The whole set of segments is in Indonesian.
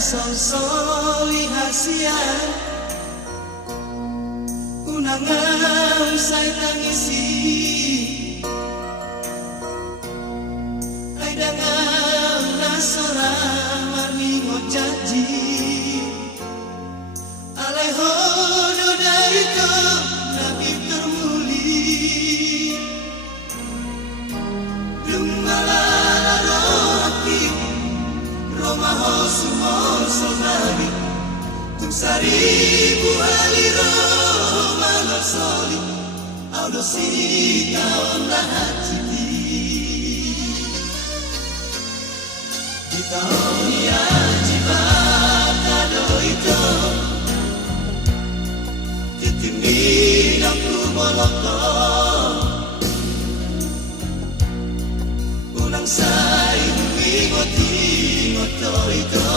soli hasian unangau say tangisi ay dangau nasora marmingo janji alehodo dari ko nabi termuli lumala rohati romaho sumol somari tung seribu aliro malo soli audo sika onda hati di tahun yang jibata doito titimbi aku moloko unang say huwingoti ngotoito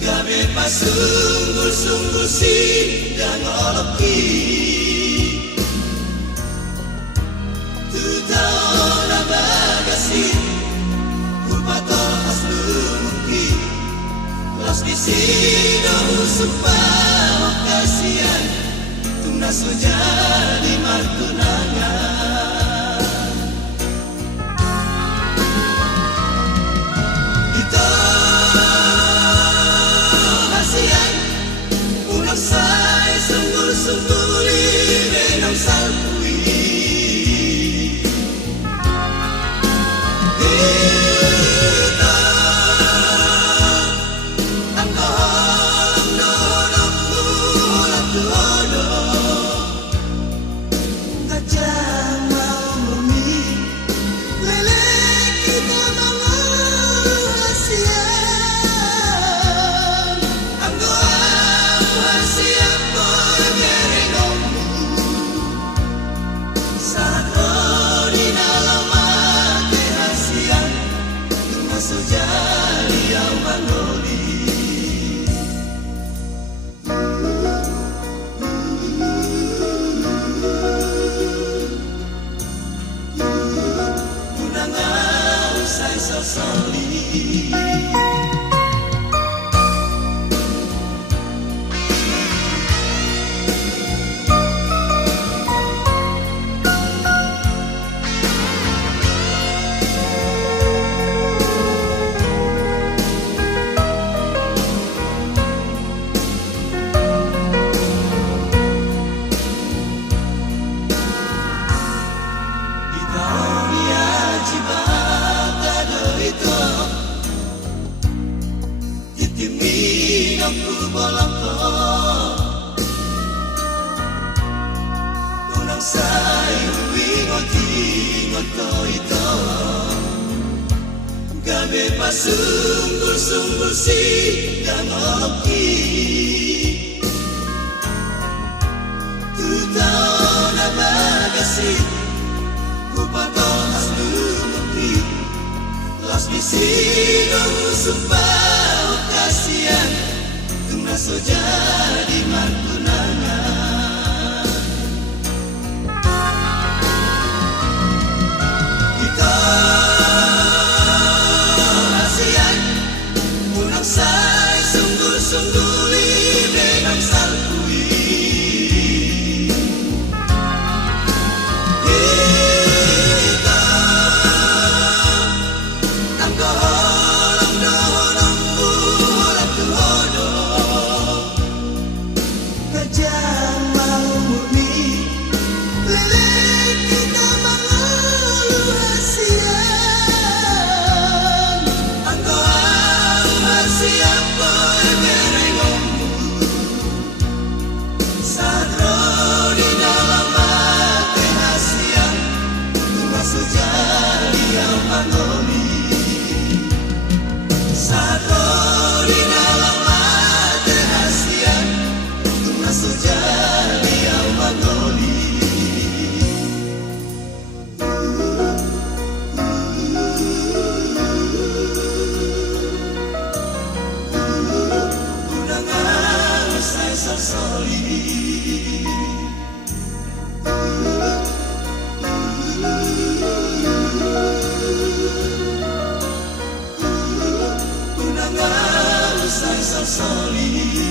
gabe pasunggul-sunggul sidang oloki tutao na bagasi kupatol aslumuki los disino usupao kasihan tung nasujadi martunangan ito hasian ulang say sunggul-sungguli menang salpui Sungguh-sungguh sidang oloki tutao na bagasi kupatol aslumuki los bisino usupao kasihan tung nasujadi martunangan kita say sunggul-sungguli menang salpui kita ang doholong bulat tuhodo kajang mau murni lelek kita mangulu hasian ang siapa yang merengongmu solid.